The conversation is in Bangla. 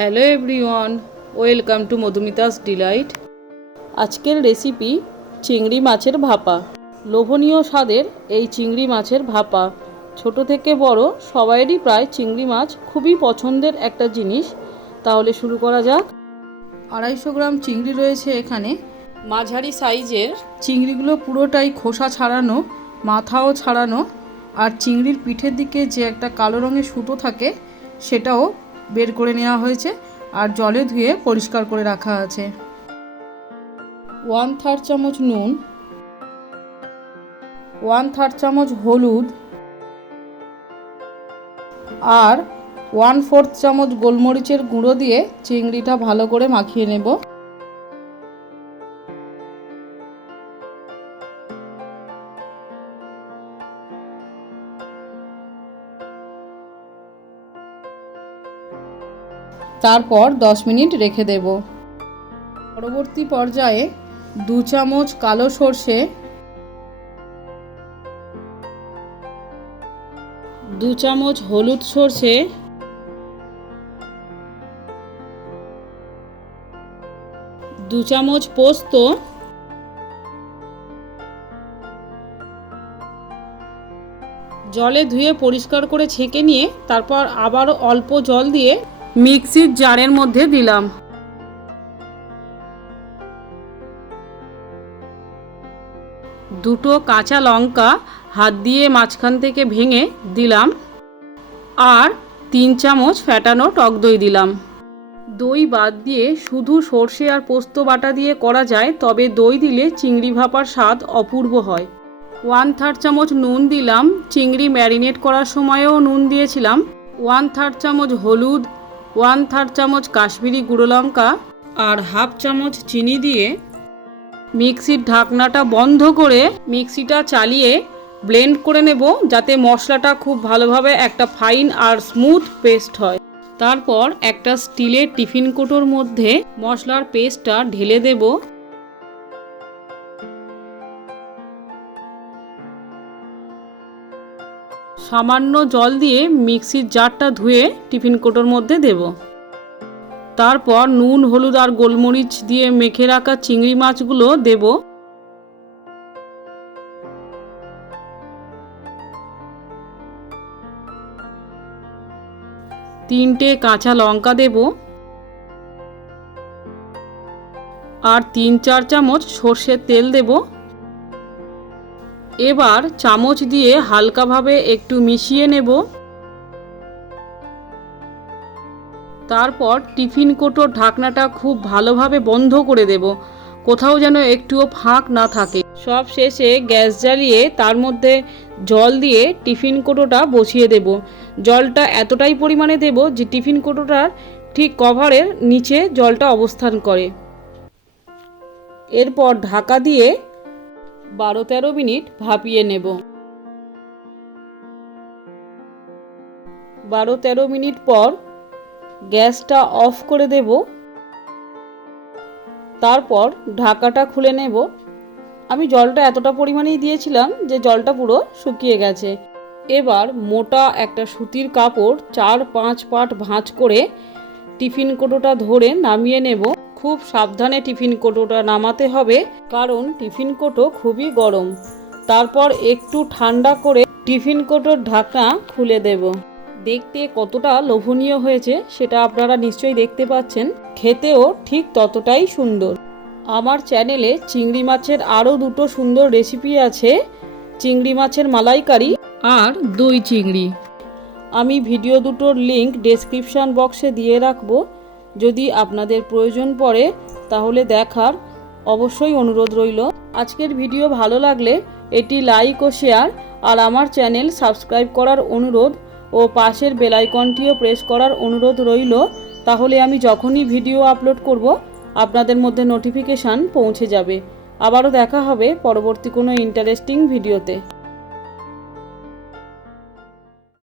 Hello everyone, welcome to Madhumita's delight. আজকের রেসিপি চিংড়ি মাছের ভাপা। লোভনীয় স্বাদের এই চিংড়ি মাছের ভাপা ছোট থেকে বড় সবাইরই প্রায় চিংড়ি মাছ খুবই পছন্দের একটা জিনিস। তাহলে শুরু করা যাক। 250 গ্রাম চিংড়ি রয়েছে এখানে। মাঝারি সাইজের চিংড়িগুলো পুরোটাই খোসা ছাড়ানো, মাথাও ছাড়ানো, আর চিংড়ির পিঠের দিকে যে একটা কালো রঙের সুতো থাকে সেটাও বের করে নেওয়া হয়েছে আর জলে ধুয়ে পরিষ্কার করে রাখা আছে। 1/3 চামচ নুন, 1/3 চামচ হলুদ আর 1/4 চামচ গোলমরিচের গুঁড়ো দিয়ে চিংড়িটা ভালো করে মাখিয়ে নেব। তারপর 10 মিনিট রেখে দেব। পরবর্তী পর্যায়ে 2 চামচ কালো সর্ষে, 2 চামচ হলুদ সর্ষে, 2 চামচ পোস্ত, জলে ধুয়ে পরিষ্কার করে ছেঁকে নিয়ে তারপর আবারও অল্প জল দিয়ে মিক্সির জারের মধ্যে দিলাম। দুটো কাঁচা লঙ্কা হাত দিয়ে মাঝখান থেকে ভেঙে দিলাম আর 3 চামচ ফ্যাটানো টক দই দিলাম। দই বাদ দিয়ে শুধু সর্ষে আর পোস্ত বাটা দিয়ে করা যায়, তবে দই দিলে চিংড়ি ভাপার স্বাদ অপূর্ব হয়। 1/3 চামচ নুন দিলাম, চিংড়ি ম্যারিনেট করার সময়ও নুন দিয়েছিলাম। 1/3 চামচ হলুদ, 1/3 চামচ কাশ্মীরি গুঁড়ো লঙ্কা আর 1/2 চামচ চিনি দিয়ে মিক্সির ঢাকনাটা বন্ধ করে মিক্সিটা চালিয়ে ব্লেন্ড করে নেব, যাতে মশলাটা খুব ভালোভাবে একটা ফাইন আর স্মুথ পেস্ট হয়। তারপর একটা স্টিলের টিফিন কৌটোর মধ্যে মশলার পেস্টটা ঢেলে দেব। সামান্য জল দিয়ে মিক্সির জারটা ধুয়ে টিফিন কৌটোর মধ্যে দেব। তারপর নুন, হলুদ আর গোলমরিচ দিয়ে মেখে রাখা চিংড়ি মাছগুলো দেব। তিনটে কাঁচা লঙ্কা দেব আর 3-4 চামচ সর্ষের তেল দেব। এবার চামচ দিয়ে হালকাভাবে একটু মিশিয়ে নেব। তারপর টিফিন কৌটোর ঢাকনাটা খুব ভালোভাবে বন্ধ করে দেব, কোথাও যেন একটুও ফাঁক না থাকে। সব শেষে গ্যাস জ্বালিয়ে তার মধ্যে জল দিয়ে টিফিন কৌটোটা বসিয়ে দেব। জলটা এতটাই পরিমাণে দেব যে টিফিন কৌটোটার ঠিক কভারের নিচে জলটা অবস্থান করে। এরপর ঢাকা দিয়ে 12-13 মিনিট ভাপিয়ে নেব। 12-13 মিনিট পর গ্যাসটা অফ করে দেব। তারপর ঢাকাটা খুলে নেব। আমি জলটা এতটা পরিমাণেই দিয়েছিলাম যে জলটা পুরো শুকিয়ে গেছে। এবার মোটা একটা সুতির কাপড় 4-5 পাট ভাঁজ করে টিফিন কৌটোটা ধরে নামিয়ে নেব। খুব সাবধানে টিফিন কৌটোটা নামাতে হবে, কারণ টিফিন কৌটো খুবই গরম। তারপর একটু ঠান্ডা করে টিফিন কৌটোর ঢাকনা খুলে দেব। দেখতে কতটা লোভনীয় হয়েছে সেটা আপনারা নিশ্চয়ই দেখতে পাচ্ছেন, খেতেও ঠিক ততটাই সুন্দর। আমার চ্যানেলে চিংড়ি মাছের আরও দুটো সুন্দর রেসিপি আছে, চিংড়ি মাছের মালাইকারি আর দই চিংড়ি। আমি ভিডিও দুটোর লিংক ডেসক্রিপশান বক্সে দিয়ে রাখবো, যদি আপনাদের প্রয়োজন পড়ে তাহলে দেখার অবশ্যই অনুরোধ রইল। আজকের ভিডিও ভালো লাগলে এটি লাইক ও শেয়ার আর আমার চ্যানেল সাবস্ক্রাইব করার অনুরোধ ও পাশের বেল আইকনটিও প্রেস করার অনুরোধ রইল। তাহলে আমি যখনই ভিডিও আপলোড করব আপনাদের মধ্যে নোটিফিকেশান পৌঁছে যাবে। আবারও দেখা হবে পরবর্তী কোনো ইন্টারেস্টিং ভিডিওতে।